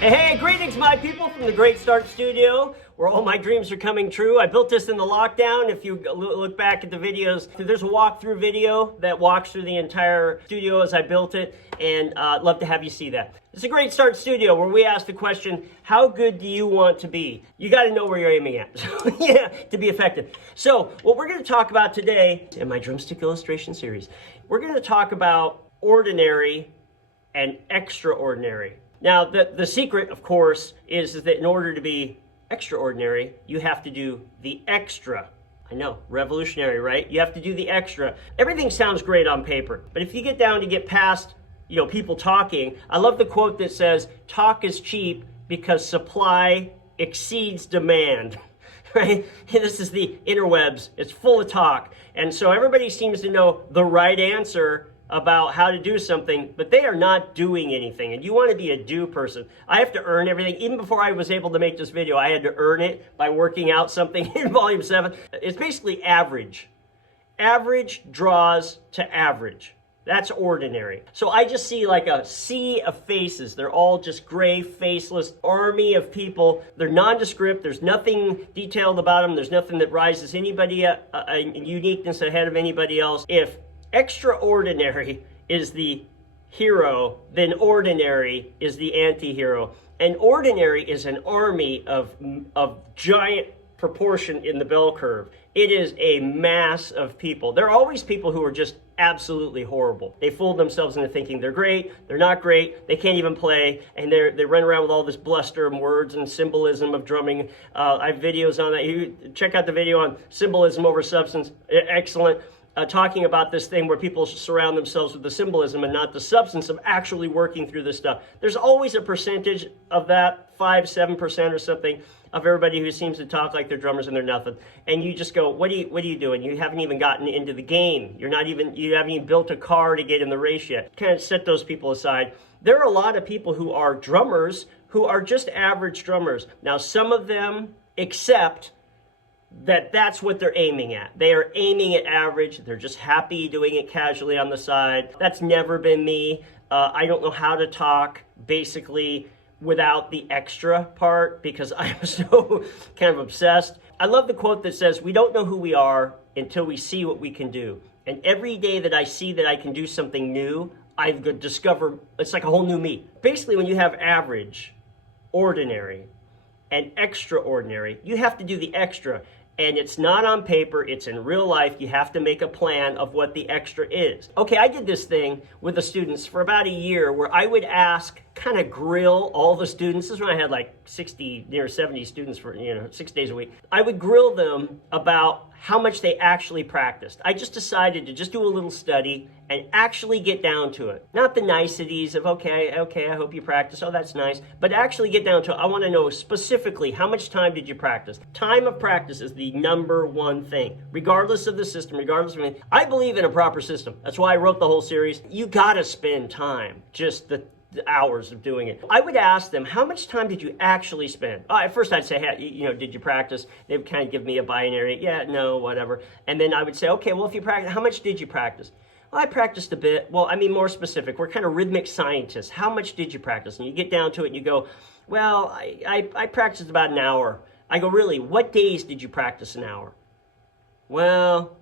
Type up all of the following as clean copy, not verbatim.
Hey, greetings, my people, from the Great Start Studio, where all my dreams are coming true. I built this in the lockdown. If you look back at the videos, there's a walkthrough video that walks through the entire studio as I built it, and I'd love to have you see that. It's a Great Start Studio where we ask the question, how good do you want to be? You got to know where you're aiming at, yeah, to be effective. So what we're going to talk about today in my Drumstick illustration series, we're going to talk about ordinary and extraordinary. Now, the secret, of course, is that in order to be extraordinary, you have to do the extra. I know, revolutionary, right? You have to do the extra. Everything sounds great on paper, but if you get down to get past, people talking, I love the quote that says, talk is cheap because supply exceeds demand, right? This is the interwebs. It's full of talk. And so everybody seems to know the right answer about how to do something, but they are not doing anything. And you want to be a do person. I have to earn everything. Even before I was able to make this video, I had to earn it by working out something in volume 7. It's basically average. Average draws to average. That's ordinary. So I just see like a sea of faces. They're all just gray, faceless army of people. They're nondescript. There's nothing detailed about them. There's nothing that rises anybody a uniqueness ahead of anybody else. If extraordinary is the hero, then ordinary is the anti-hero. And ordinary is an army of giant proportion in the bell curve. It is a mass of people. There are always people who are just absolutely horrible. They fool themselves into thinking they're great, they're not great, they can't even play, and they run around with all this bluster and words and symbolism of drumming. I have videos on that. You check out the video on symbolism over substance. Excellent. Talking about this thing where people surround themselves with the symbolism and not the substance of actually working through this stuff. There's always a percentage of that, 5-7% or something, of everybody who seems to talk like they're drummers and they're nothing. And you just go, what are you doing? You haven't even gotten into the game. You haven't even built a car to get in the race yet. Kind of set those people aside. There are a lot of people who are drummers who are just average drummers. Now, some of them accept that's what they're aiming at. They are aiming at average. They're just happy doing it casually on the side. That's never been me. I don't know how to talk basically without the extra part because I'm so kind of obsessed. I love the quote that says, we don't know who we are until we see what we can do. And every day that I see that I can do something new, I discover it's like a whole new me. Basically, when you have average, ordinary, and extraordinary, you have to do the extra. And it's not on paper, it's in real life. You have to make a plan of what the extra is. Okay, I did this thing with the students for about a year where I would kind of grill all the students. This is when I had like 60, near 70 students for, 6 days a week. I would grill them about how much they actually practiced. I just decided to just do a little study and actually get down to it. Not the niceties of, okay, I hope you practice, oh, that's nice. But actually get down to it. I want to know specifically, how much time did you practice? Time of practice is the number one thing, regardless of the system, regardless of anything. I believe in a proper system. That's why I wrote the whole series. You gotta spend time, just the hours of doing it. I would ask them, how much time did you actually spend? At first I'd say, hey, did you practice? They would kind of give me a binary, yeah, no, whatever. And then I would say, okay, well, if you practice, how much did you practice? Well, I practiced a bit. Well, I mean, more specific. We're kind of rhythmic scientists. How much did you practice? And you get down to it and you go, well, I practiced about an hour. I go, really? What days did you practice an hour? Well,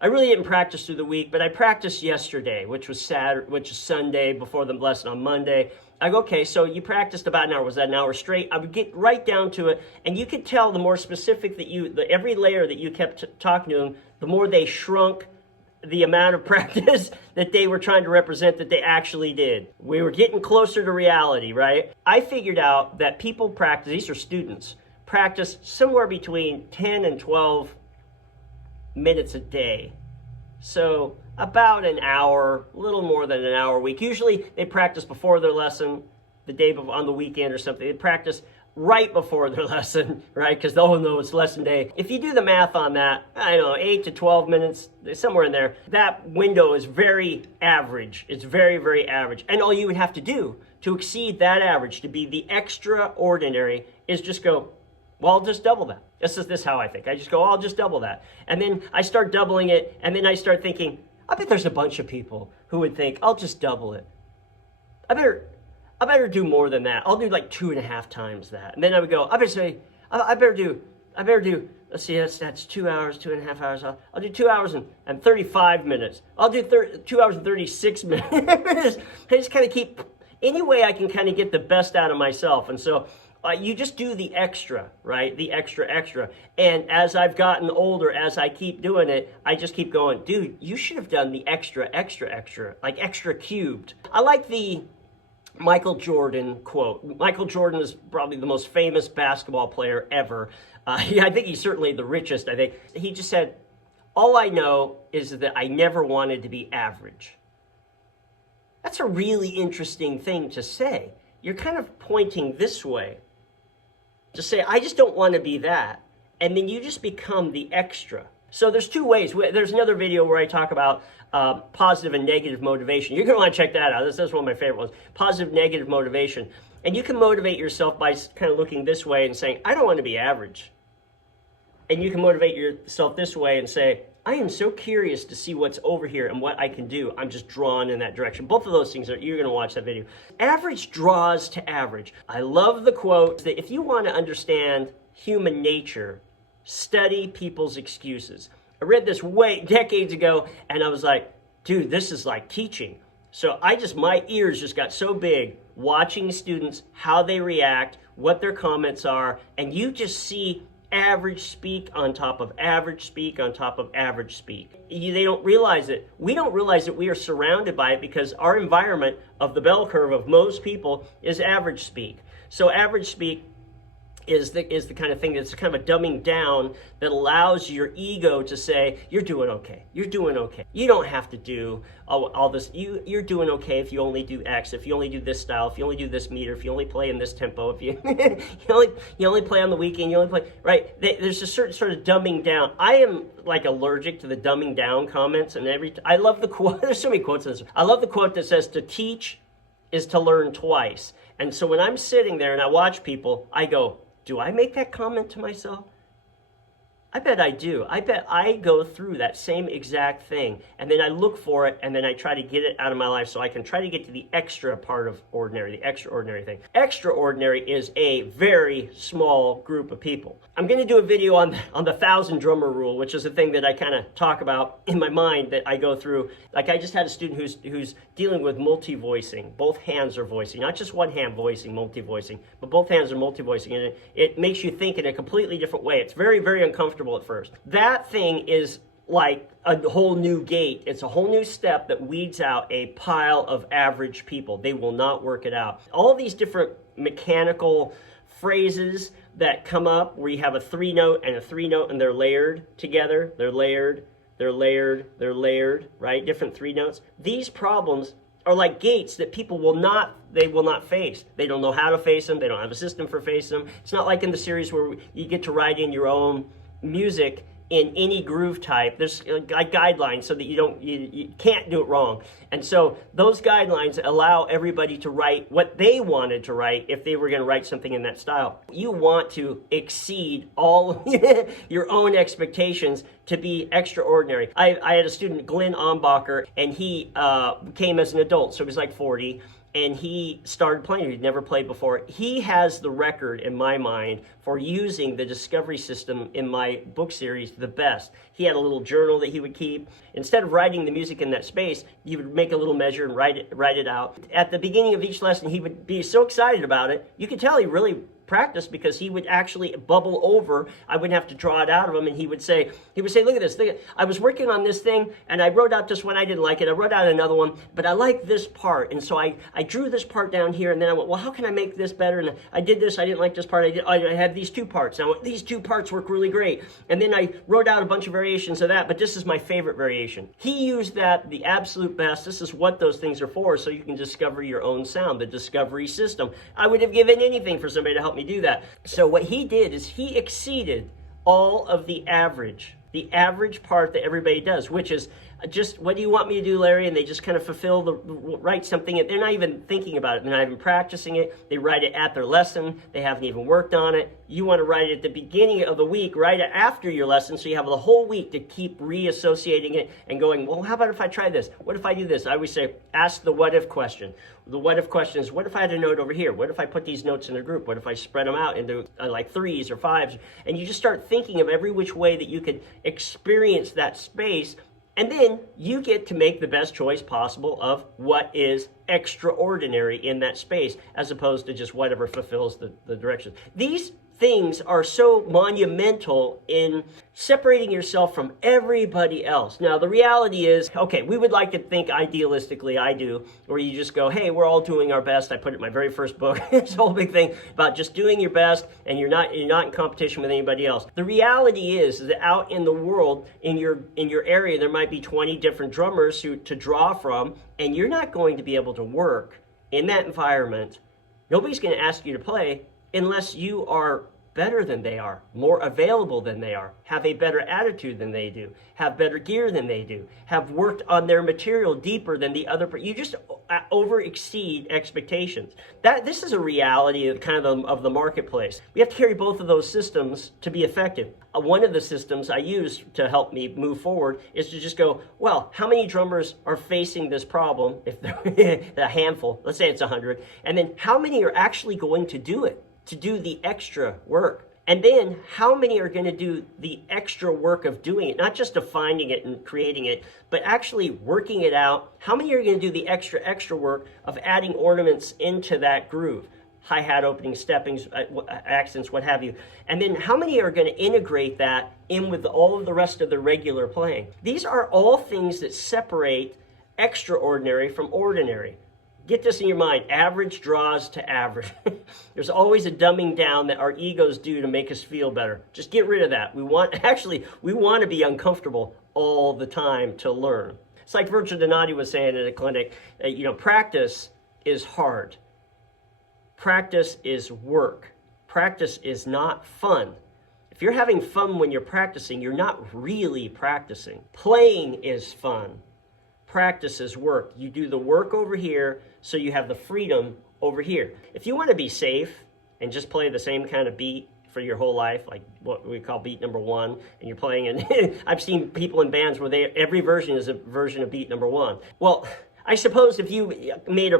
I really didn't practice through the week, but I practiced yesterday, which was Sunday before the lesson on Monday. I go, okay, so you practiced about an hour. Was that an hour straight? I would get right down to it, and you could tell the more specific that every layer that you kept talking to them, the more they shrunk the amount of practice that they were trying to represent that they actually did. We were getting closer to reality, right? I figured out that people practice, these are students, practice somewhere between 10 and 12 minutes a day. So about an hour, a little more than an hour a week. Usually they practice before their lesson, the day before, on the weekend or something. They practice right before their lesson, right? Because they'll know it's lesson day. If you do the math on that, I don't know, 8 to 12 minutes, somewhere in there, that window is very average. It's very, very average. And all you would have to do to exceed that average, to be the extraordinary, is just go, well, I'll just double that. This is how I think. I just go, I'll just double that. And then I start doubling it, and then I start thinking, I bet there's a bunch of people who would think, I'll just double it. I better do more than that. I'll do like 2.5 times that. And then I would go, I better do, let's see, that's 2 hours, 2.5 hours. I'll do 2 hours and 35 minutes. I'll do 2 hours and 36 minutes. I just kind of keep, any way I can kind of get the best out of myself. And so you just do the extra, right? The extra. And as I've gotten older, as I keep doing it, I just keep going, dude, you should have done the extra, like extra cubed. I like the Michael Jordan quote. Michael Jordan is probably the most famous basketball player ever. I think he's certainly the richest, I think. He just said, all I know is that I never wanted to be average. That's a really interesting thing to say. You're kind of pointing this way. To say, I just don't want to be that. And then you just become the extra. So there's two ways. There's another video where I talk about positive and negative motivation. You're going to want to check that out. That's one of my favorite ones. Positive, negative motivation. And you can motivate yourself by kind of looking this way and saying, I don't want to be average. And you can motivate yourself this way and say, I am so curious to see what's over here and what I can do. I'm just drawn in that direction. Both of those things, you're going to watch that video. Average draws to average. I love the quote that if you want to understand human nature, study people's excuses. I read this decades ago, and I was like, dude, this is like teaching. So my ears just got so big watching students, how they react, what their comments are, and you just see average speak on top of average speak on top of average speak. They don't realize it. We don't realize that we are surrounded by it because our environment of the bell curve of most people is average speak. So average speak is the kind of thing that's kind of a dumbing down that allows your ego to say, you're doing okay. You're doing okay. You don't have to do all this. You're doing okay if you only do X, if you only do this style, if you only do this meter, if you only play in this tempo, if you you only play on the weekend, you only play, right? There's a certain sort of dumbing down. I am like allergic to the dumbing down comments, and I love the quote. There's so many quotes in this. I love the quote that says, to teach is to learn twice. And so when I'm sitting there and I watch people, I go, do I make that comment to myself? I bet I do. I bet I go through that same exact thing, and then I look for it, and then I try to get it out of my life so I can try to get to the extra part of ordinary, the extraordinary thing. Extraordinary is a very small group of people. I'm going to do a video on the 1,000 drummer rule, which is a thing that I kind of talk about in my mind that I go through. Like I just had a student who's dealing with multi-voicing. Both hands are voicing, not just one hand voicing, multi-voicing, but both hands are multi-voicing, and it makes you think in a completely different way. It's very, very uncomfortable at first. That thing is like a whole new gate. It's a whole new step that weeds out a pile of average people. They will not work it out. All these different mechanical phrases that come up where you have a 3-note and a 3-note and they're layered together. They're layered, right? Different 3 notes. These problems are like gates that people will not face. They don't know how to face them. They don't have a system for facing them. It's not like in the series where you get to write in your own music in any groove type. There's guidelines so that you can't do it wrong. And so those guidelines allow everybody to write what they wanted to write if they were going to write something in that style. You want to exceed all your own expectations to be extraordinary. I had a student, Glenn Ombacher, and he came as an adult, so he was like 40. And he started playing. He'd never played before. He has the record, in my mind, for using the discovery system in my book series the best. He had a little journal that he would keep. Instead of writing the music in that space, he would make a little measure and write it out. At the beginning of each lesson, he would be so excited about it. You could tell he really practice because he would actually bubble over. I wouldn't have to draw it out of him, and he would say, look at this. I was working on this thing, and I wrote out this one. I didn't like it. I wrote out another one, but I like this part, and so I drew this part down here, and then I went, well, how can I make this better? And I did this. I didn't like this part. I had these 2 parts. And I went, these 2 parts work really great. And then I wrote out a bunch of variations of that, but this is my favorite variation. He used that the absolute best. This is what those things are for, so you can discover your own sound, the discovery system. I would have given anything for somebody to help me do that. So what he did is he exceeded all of the average part that everybody does, which is just, what do you want me to do, Larry? And they just kind of write something. They're not even thinking about it. They're not even practicing it. They write it at their lesson. They haven't even worked on it. You want to write it at the beginning of the week, right after your lesson, so you have the whole week to keep reassociating it and going, well, how about if I try this? What if I do this? I always say, ask the what if question. The what if question is, what if I had a note over here? What if I put these notes in a group? What if I spread them out into like 3s or 5s? And you just start thinking of every which way that you could experience that space. And then you get to make the best choice possible of what is extraordinary in that space, as opposed to just whatever fulfills the directions. These things are so monumental in separating yourself from everybody else. Now, the reality is, okay, we would like to think idealistically, I do, where you just go, hey, we're all doing our best. I put it in my very first book. It's a whole big thing about just doing your best, and you're not in competition with anybody else. The reality is that out in the world, in your area, there might be 20 different drummers to draw from, and you're not going to be able to work in that environment. Nobody's going to ask you to play unless you are better than they are, more available than they are, have a better attitude than they do, have better gear than they do, have worked on their material deeper than the other. You just over exceed expectations. This is a reality of kind of the marketplace. We have to carry both of those systems to be effective. One of the systems I use to help me move forward is to just go, well, how many drummers are facing this problem? If they're a handful, let's say it's 100, and then how many are actually going to do it? To do the extra work. And then how many are going to do the extra work of doing it, not just defining it and creating it, but actually working it out? How many are going to do the extra work of adding ornaments into that groove? Hi-hat openings, steppings, accents, what have you. And then how many are going to integrate that in with all of the rest of the regular playing? These are all things that separate extraordinary from ordinary. Get this in your mind, average draws to average. There's always a dumbing down that our egos do to make us feel better. Just get rid of that. We want to be uncomfortable all the time to learn. It's like Virgil Donati was saying at a clinic, practice is hard. Practice is work. Practice is not fun. If you're having fun when you're practicing, you're not really practicing. Playing is fun. Practice is work. You do the work over here so you have the freedom over here. If you want to be safe and just play the same kind of beat for your whole life, like what we call beat number 1, and you're playing, and I've seen people in bands where every version is a version of beat number 1. Well, I suppose if you made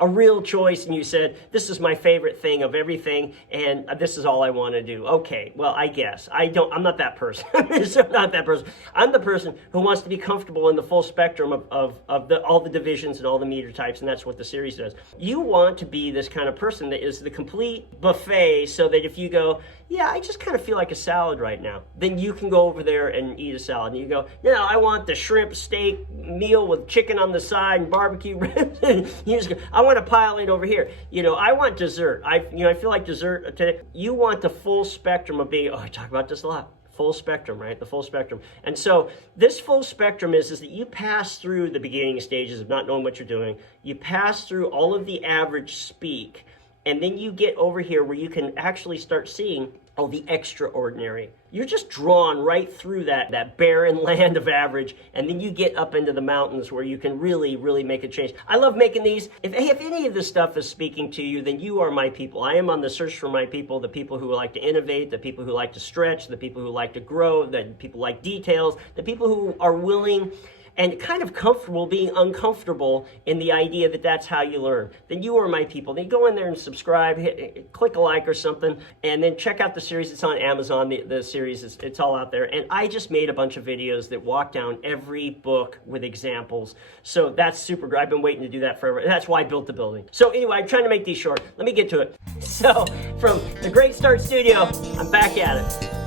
a real choice and you said, this is my favorite thing of everything and this is all I want to do. Okay, well, I guess. I'm not that person. I'm not that person. I'm the person who wants to be comfortable in the full spectrum of all the divisions and all the meter types, and that's what the series does. You want to be this kind of person that is the complete buffet, so that if you go, yeah, I just kind of feel like a salad right now, then you can go over there and eat a salad. And you go, no, I want the shrimp steak meal with chicken on the side and barbecue ribs. You just go, I want to pile in over here. I want dessert. I feel like dessert today. You want the full spectrum of being, I talk about this a lot. Full spectrum, right? The full spectrum. And so this full spectrum is that you pass through the beginning stages of not knowing what you're doing. You pass through all of the average speak. And then you get over here where you can actually start seeing the extraordinary. You're just drawn right through that barren land of average, and then you get up into the mountains where you can really, really make a change. I love making these. If any of this stuff is speaking to you, then you are my people. I am on the search for my people, the people who like to innovate, the people who like to stretch, the people who like to grow, the people who like details, the people who are willing and kind of comfortable being uncomfortable in the idea that that's how you learn. Then you are my people. Then go in there and subscribe, click a like or something, and then check out the series. It's on Amazon, the series. It's all out there. And I just made a bunch of videos that walk down every book with examples. So that's super great. I've been waiting to do that forever. That's why I built the building. So anyway, I'm trying to make these short. Let me get to it. So from the Great Start Studio, I'm back at it.